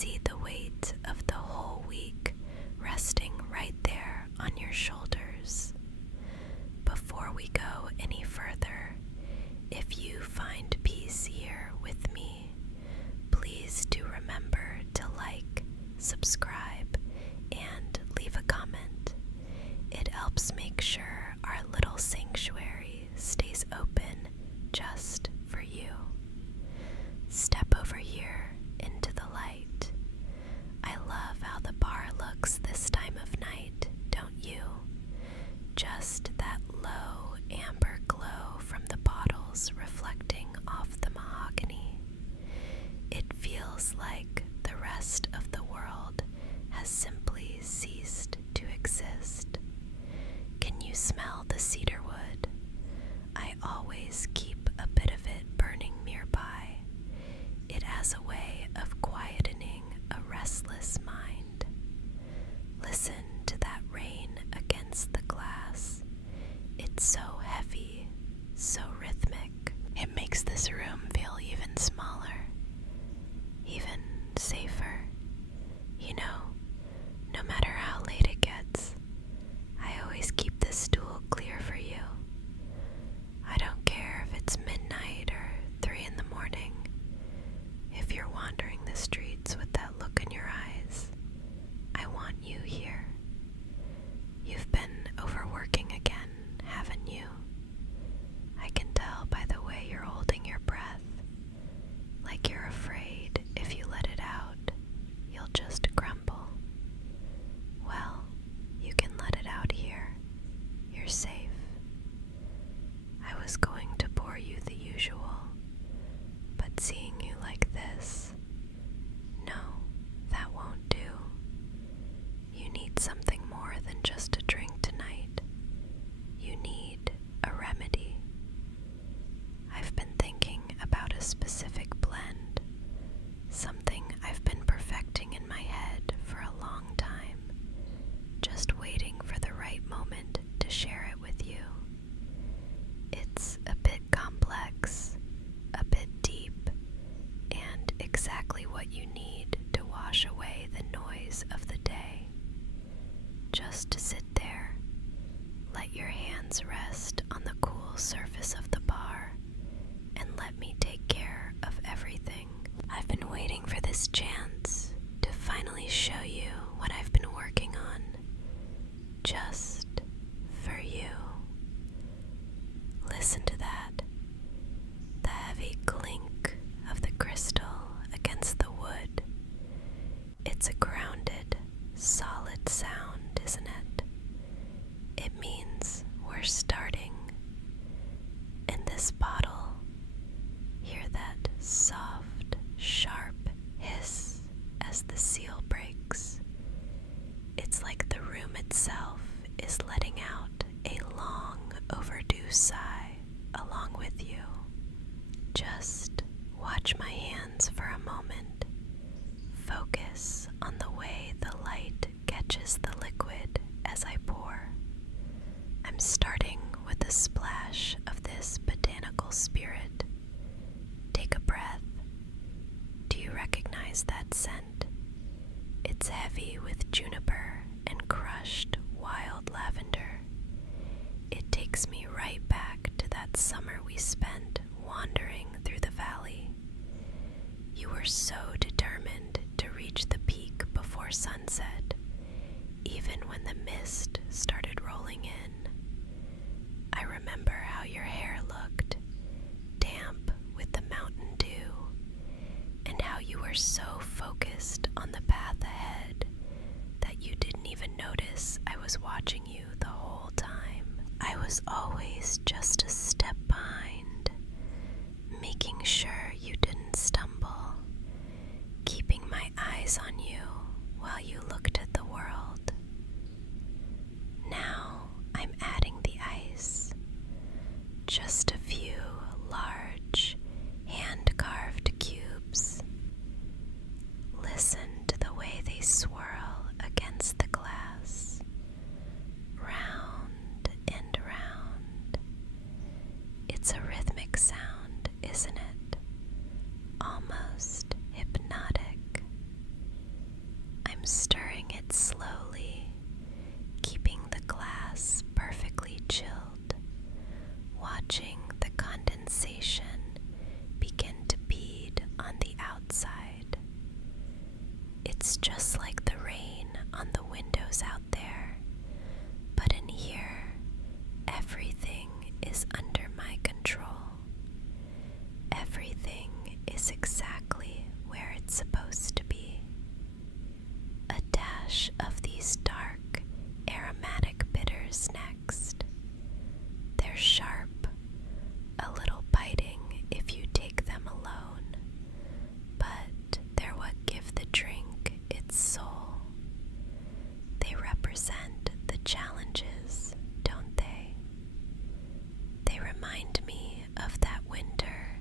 see the weight of the whole week resting right there on your shoulders. Before we go any further, if you find peace here with me, please do remember to like, subscribe, and leave a comment. It helps make sure our little sanctuary stays open just for you. Step over here into the light. I love how the bar looks this time of night, don't you? Just that low amber glow from the bottles reflecting off the mahogany. It feels like the rest of the world has simply ceased to exist. Can you smell the cedar wood? I always keep a bit of it burning nearby. It has a way of quietening a restless mind. Listen to that rain against the glass. It's so heavy, so rhythmic. It makes this room feel even smaller, even safer. You know, no matter how late it gets, I always keep this stool clear for you. I don't care if it's midnight or 3 in the morning. If you're wandering the streets with that look in your eyes, I want you here. You've been overworking again, haven't you? I can tell by the way you're holding your breath, like you're afraid if you let it out, you'll just crumble. Well, you can let it out here. You're safe. I was going to bore you the usual, but seeing you like this, no, that won't do. You need something more than just a drink tonight. You need a remedy. I've been thinking about a specific blend, something I've been perfecting in my head for a long time, just waiting for the right moment to share it with you. It's a bit complex, a bit deep, and exactly what you need to wash away the noise of the day. Just sit there, let your hands rest on the cool surface of the bar, and let me take care of everything. I've been waiting for this chance to finally show you what I've been working on, just for you. Listen to that, the heavy clink of the crystal against the wood. It's a grounded, solid sound, isn't it? It means we're starting. In this bottle, hear that soft, sharp hiss as the seal breaks. It's like the room itself is letting out a long overdue sigh along with you. Just watch my hands for a moment. Focus on the way the light catches the liquid as I pour. I'm starting with a splash of this botanical spirit. Take a breath. Do you recognize that scent? It's heavy with juniper and crushed wild lavender. It takes me right back to that summer we spent wandering through the valley. You were so determined to reach the peak before sunset, even when the mist started rolling in. I remember how your hair looked, damp with the mountain dew, and how you were so focused on the path ahead that you didn't even notice I was watching you the whole time. I was always just a step behind, making sure you didn't stumble, keeping my eyes on you while you looked at the world. Now I'm adding the ice, just a few large, hand-carved cubes. Listen to the way they swirl against the glass, round and round. It's a rhythmic sound, isn't it? It's just like the rain on the windows out there, but in here, everything is under my control. Everything is exactly where it's supposed to be. A dash of these dark, aromatic bitters next. They're sharp, a little biting if you take them alone, but they're what give the drink its soul. They represent the challenges, don't they? They remind me of that winter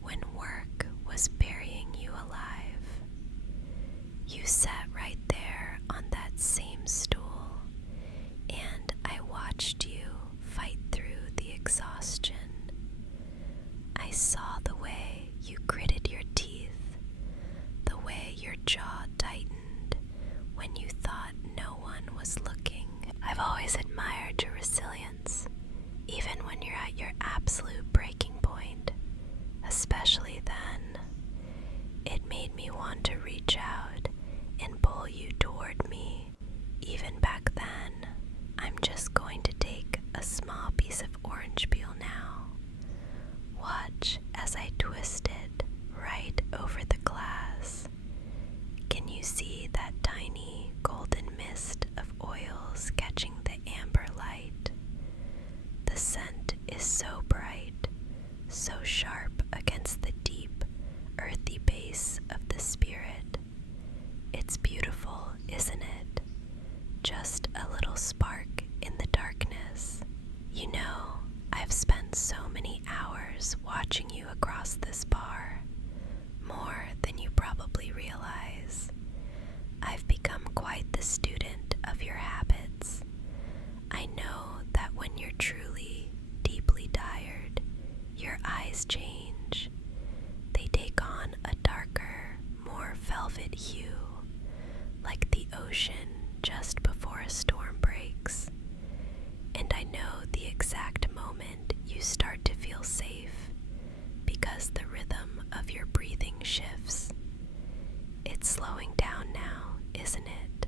when work was burying you alive. You sat right there on that same stool, and I watched you fight through the exhaustion. I saw the way you gritted your teeth, the way your jaw tightened when you thought no one was looking. I've always admired your resilience, even when you're at your absolute breaking point, especially then. It made me want to reach out and pull you toward me. Even back then, I'm just going to take a small piece of orange peel now. Watch as I twist it right over the glass. Can you see that tiny golden mist of oils catching the amber light? The scent is so bright, so sharp against the deep, earthy base of the spirit. It's beautiful, isn't it? Just a little spark in the darkness. You know, I've spent so many hours watching you across this bar, more than you probably realize. I've become quite the student of your habits. I know that when you're truly, deeply tired, your eyes change. They take on a darker, more velvet hue, like the ocean just before a storm breaks. And I know the exact moment you start to feel safe, because the rhythm of your breathing shifts. It's slowing down now, isn't it?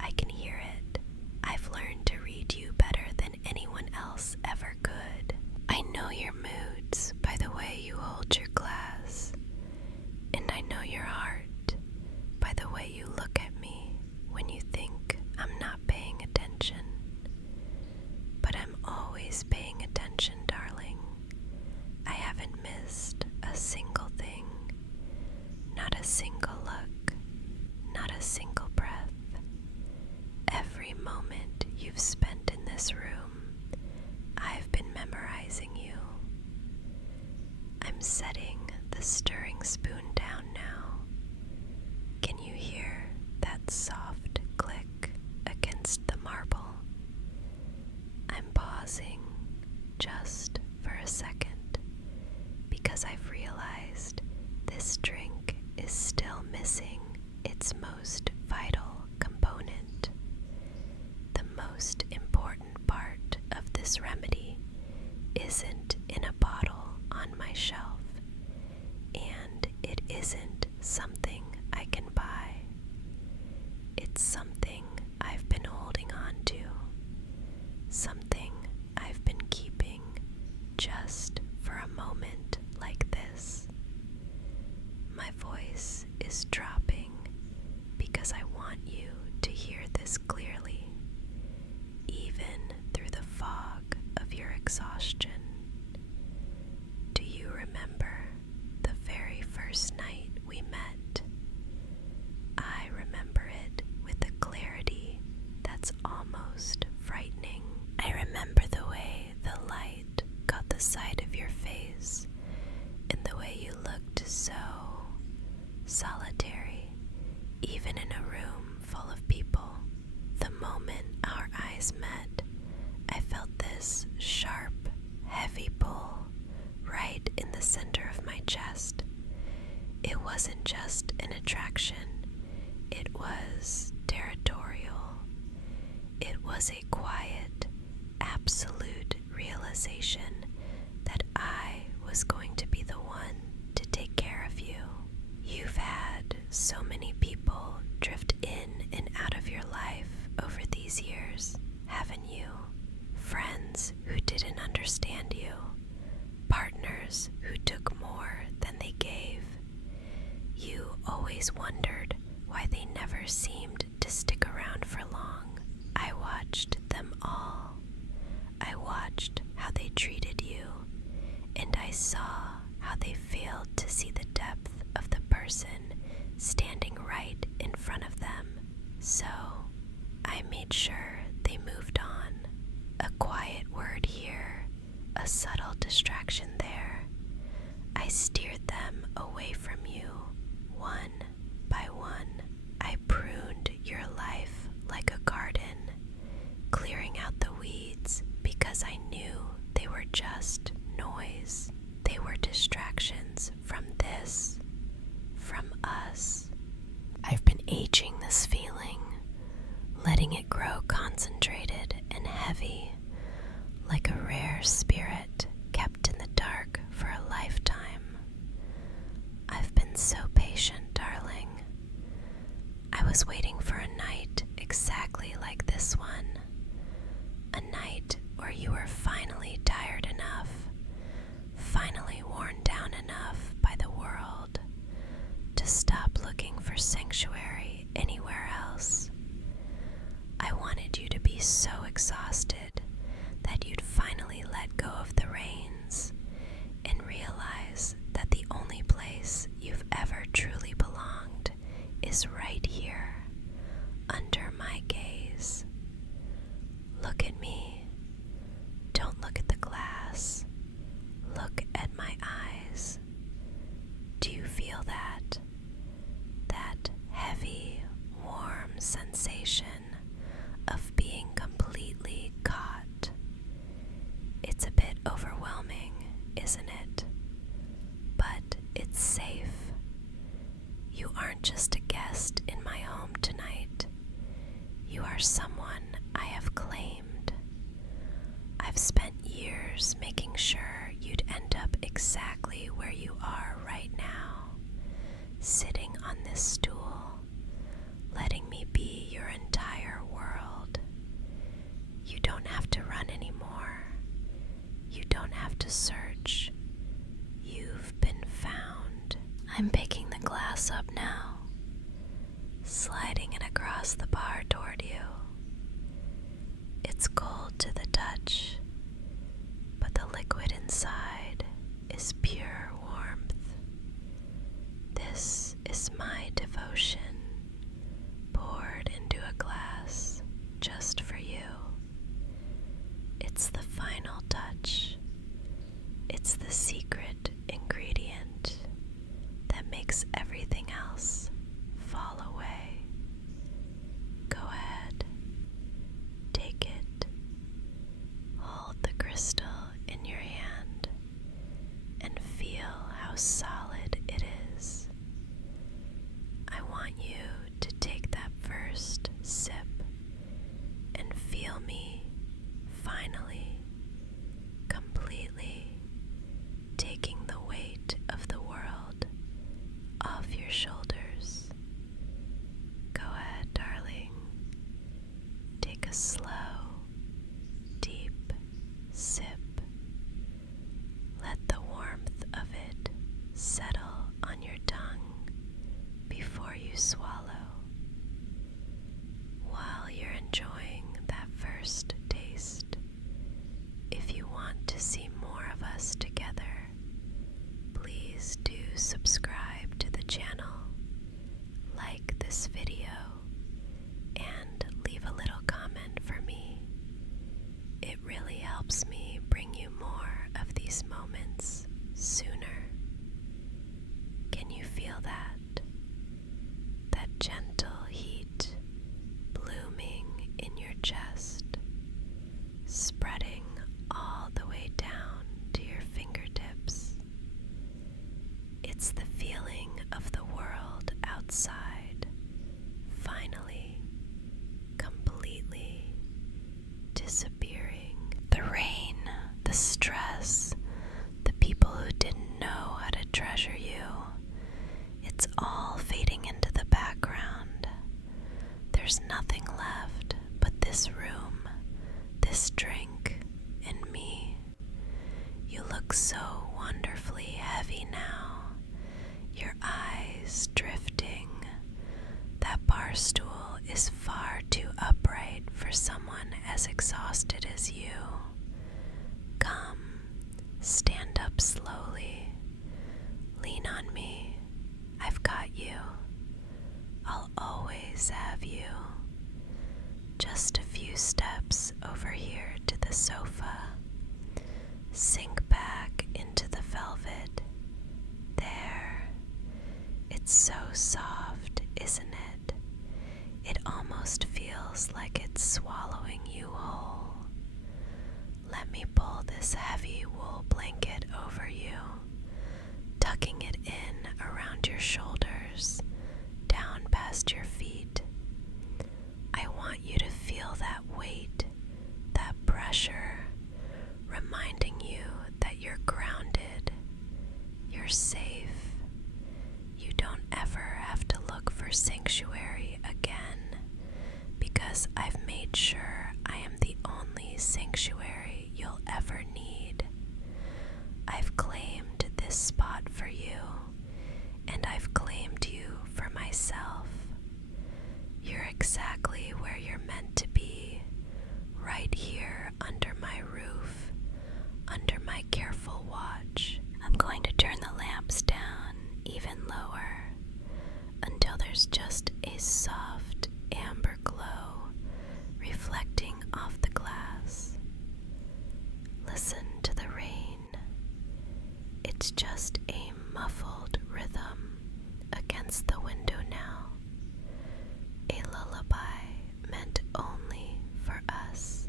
I can hear it. I've learned to read you better than anyone else ever could. I know your moods by the way you hold your glass, and I know your heart by the way you look at me when you think I'm not paying attention. But I'm always paying attention, darling. I haven't missed a single thing, not a single look, not a single breath. Every moment you've spent in this room, I've been memorizing you. I'm setting the stirring spoon down now. Can you hear that soft click against the marble? I'm pausing just for a second because I've realized this drink is still missing its most vital component. The most important part of this remedy isn't in a bottle on my shelf, and it isn't something I can buy. It's something I've been holding on to, something I've been keeping just for a moment like this. My voice is dropping because I want you to hear this clearly, even through the fog of your exhaustion. Do you remember the very first night we met? I remember it with a clarity that's almost frightening. I remember the way the light caught the side of your face, and the way you looked so solitary, even in a room full of people. The moment our eyes met, I felt this sharp, heavy pull right in the center of my chest. It wasn't just an attraction, it was territorial. It was a quiet, absolute realization that I was going to be the one to take care of you. You've had so many people these years, haven't you? Friends who didn't understand you, partners who took more than they gave. You always wondered why they never seemed to stick around for long. I watched them all. I watched how they treated you, and I saw how they failed to see the depth of the person standing right in front of them. So I made sure they moved on. A quiet word here, a subtle distraction there. I steered them away from you, one by one. I pruned your life like a garden, clearing out the weeds because I knew they were just noise. They were distractions from this, from us. I've been aging this feeling, letting it grow concentrated and heavy, like a rare spirit kept in the dark for a lifetime. I've been so patient, darling. I was waiting for a night exactly like this one. A night where you were finally tired enough, finally worn down enough by the world to stop looking for sanctuary anywhere else. I wanted you to be so exhausted that you'd finally let go of the reins and realize that the only place you've ever truly belonged is right here, under my gaze. Look at me. Don't look at the glass. Look at my eyes. Do you feel that? That heavy, warm sensation of being completely caught. It's a bit overwhelming, isn't it? But it's safe. You aren't just a guest in my home tonight. You are someone I have claimed. I've spent years making sure you'd end up exactly where you are right now, sitting on this stool, letting me be your entire world. You don't have to run anymore. You don't have to search. You've been found. I'm picking the glass up now, sliding it across the bar toward you. It's cold to the touch, but the liquid inside is pure warmth. This is my devotion, poured into a glass just for you. It's the final touch. It's the secret ingredient that makes everything else fall away. Go ahead, take it, hold the crystal in your hand, and feel how solid it is. I want you to take that first sip and feel me finally, completely taking the weight of the world off your shoulders. Go ahead, darling. Take a slow, deep sip. Let the warmth of it settle on your tongue before you swallow. While you're enjoying that first taste, if you want to see more of us together, please do subscribe to the channel, like this video, and leave a little comment for me. It really helps me bring you more of these moments sooner. Can you feel that? That gentle heat blooming in your chest, spreading all the way down to your fingertips. It's the feeling of the world outside finally, completely disappearing. The rain, the stress, the people who didn't know how to treasure you, it's all fading into the background. There's nothing left but this always have you. Just a few steps over here to the sofa. Sink back into the velvet. There. It's so soft, isn't it? It almost feels like it's swallowing you whole. Let me pull this heavy wool blanket over you, tucking it in around your shoulders, down past your feet. I want you to feel that weight, that pressure, reminding you that you're grounded, you're safe. You don't ever have to look for sanctuary again, because I've made sure I am the only sanctuary you'll ever need. I've claimed this spot for you, and I've claimed you for myself. You're exactly where you're meant to be, right here under my roof, under my careful watch. I'm going to turn the lamps down even lower until there's just a soft amber glow reflecting off the glass. Listen to the rain. It's just a muffled rhythm against the window now. A lullaby meant only for us.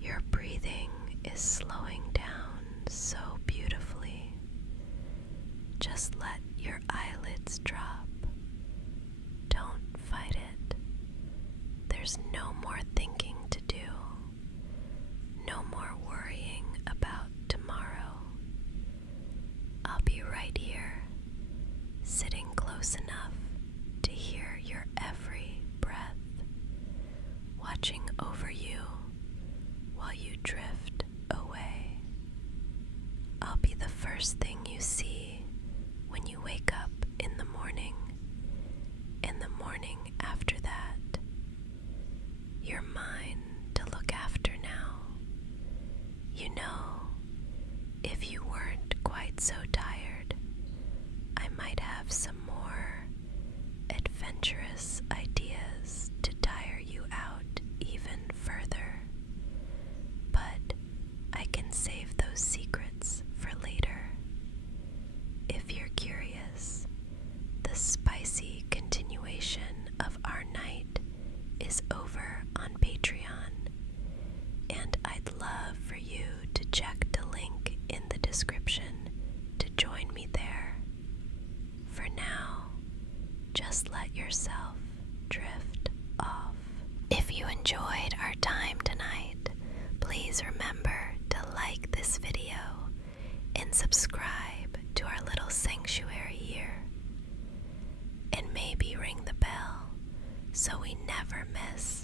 Your breathing is slowing down so beautifully. Just let your eyelids drop. Don't fight it. There's no more thinking to do. No more worrying about tomorrow. I'll be right here, sitting close enough to hear your every breath, watching over you while you drift away. I'll be the first thing you see when you wake up in the morning, and the morning after that. You're mine to look after now. You know, if you weren't quite so tired, I might have some more adventurous ideas to tire you out even further. But I can save those secrets for later. If you're curious, the spicy continuation of our night is over on Patreon, and I'd love for you to check the link in the description to join me there. For now, just let yourself drift off. If you enjoyed our time tonight, please remember to like this video and subscribe to our little sanctuary here. And maybe ring the bell so we never miss